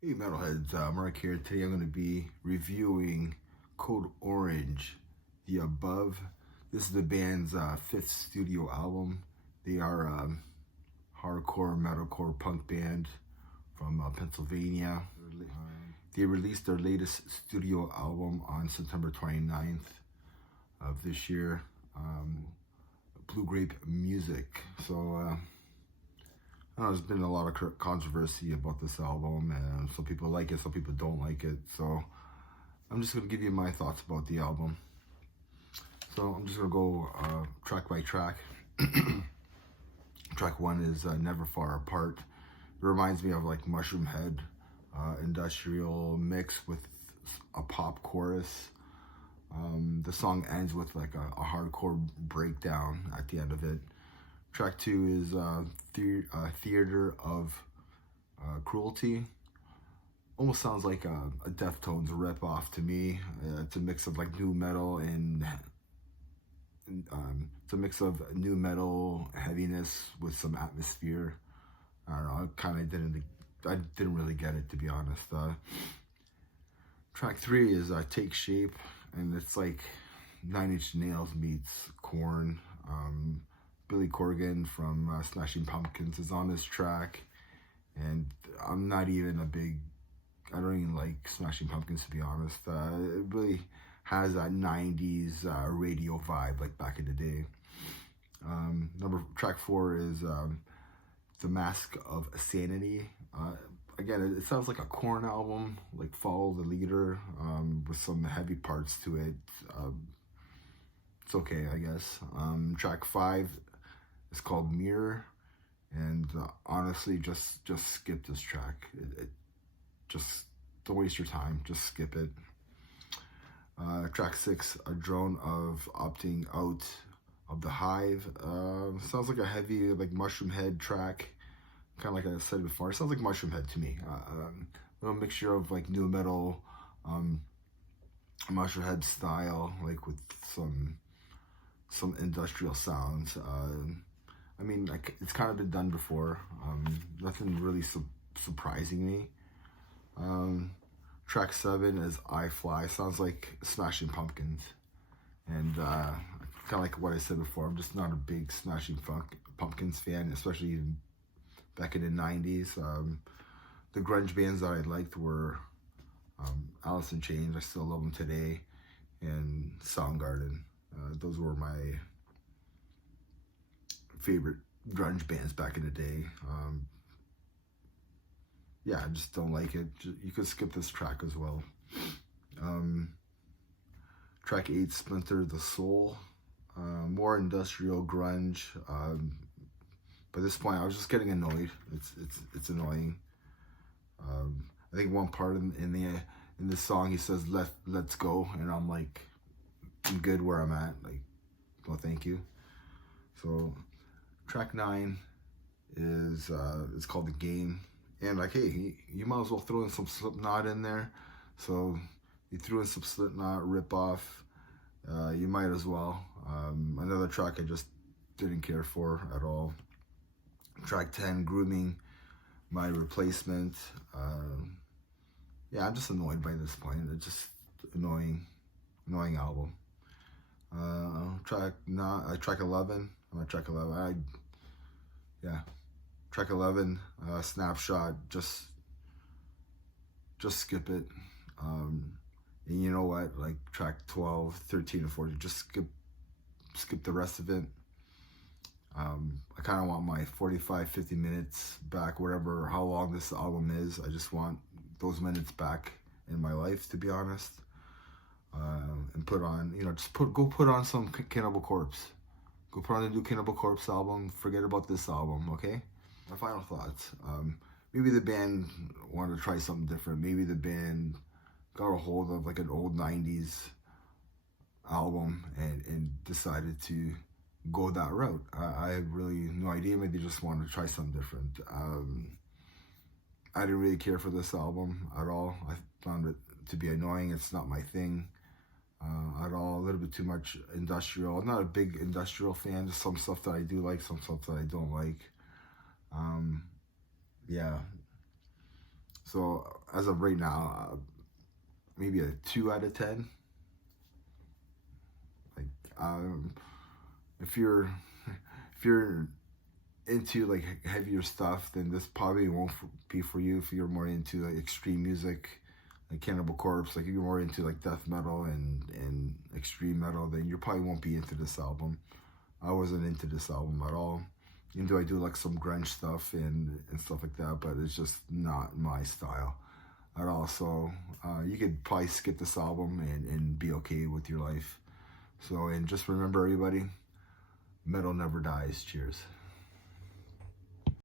Hey Metalheads, Mark here. Today I'm going to be reviewing Code Orange, The Above. This is the band's fifth studio album. They are a hardcore metalcore punk band from Pennsylvania. They released their latest studio album on September 29th of this year, Blue Grape Music. So there's been a lot of controversy about this album, and some people like it, some people don't like it. So I'm just going to give you my thoughts about the album. So I'm just going to go track by track. Track one is Never Far Apart. It reminds me of like Mushroomhead, industrial mix with a pop chorus. The song ends with like a hardcore breakdown at the end of it. Track two is Theater of Cruelty. Almost sounds like a Deftones ripoff to me. It's a mix of like new metal and it's a mix of new metal heaviness with some atmosphere. I don't know. I didn't really get it, to be honest. Track three is Take Shape, and it's like Nine Inch Nails meets Korn. Billy Corgan from Smashing Pumpkins is on this track, and I don't even like Smashing Pumpkins, to be honest. It really has that 90s radio vibe, like back in the day. Track four is The Mask of Sanity. Again, it sounds like a Korn album, like Follow the Leader, with some heavy parts to it. It's okay, I guess. Track five is called Mirror, and honestly, just skip this track. Just don't waste your time. Just skip it. Track six, A Drone of Opting Out of the Hive. Sounds like a heavy, like Mushroomhead track. Kind of like I said before, it sounds like Mushroomhead to me. A little mixture of like new metal, Mushroomhead style, like with some industrial sounds. I mean, like, it's kind of been done before. Nothing really surprising me. Track seven is I Fly. Sounds like Smashing Pumpkins. And kind of like what I said before, I'm just not a big Smashing Pumpkins fan, especially back in the 90s. The grunge bands that I liked were Alice in Chains. I still love them today. And Soundgarden. Those were my favorite grunge bands back in the day. Yeah, I just don't like it. You could skip this track as well. Track eight, Splinter the Soul. More industrial grunge. By this point, I was just getting annoyed. It's annoying. I think one part in the song he says let's go, and I'm like, I'm good where I'm at. Like, well, thank you. So track nine is it's called The Game, and like, hey, you might as well throw in some Slipknot in there. So you threw in some Slipknot ripoff. You might as well. Another track I just didn't care for at all. Track 10, Grooming My Replacement. Yeah, I'm just annoyed by this point. It's just annoying album. Track 11. I'm at track 11. Track 11, Snapshot. Just skip it. And you know what? Like track 12, 13, and 14. Just skip the rest of it. I kind of want my 45, 50 minutes back, how long this album is. I just want those minutes back in my life, to be honest. And put on, go put on some Cannibal Corpse. Go put on the new Cannibal Corpse album. Forget about this album, okay? My final thoughts. Maybe the band wanted to try something different. Maybe the band got a hold of like an old 90s album and decided to go that route. I have really no idea. Maybe they just wanted to try something different. I didn't really care for this album at all. I found it to be annoying. It's not my thing at all. A little bit too much industrial. I'm not a big industrial fan. Just some stuff that I do like, some stuff that I don't like. Yeah. So as of right now, maybe a 2 out of 10. Like, if you're if you're into like heavier stuff, then this probably won't be for you. If you're more into like extreme music, like Cannibal Corpse, like if you're more into like death metal and extreme metal, then you probably won't be into this album. I wasn't into this album at all. Even though I do like some grunge stuff and stuff like that, but it's just not my style at all. So you could probably skip this album and be okay with your life. So, and just remember, everybody, metal never dies. Cheers.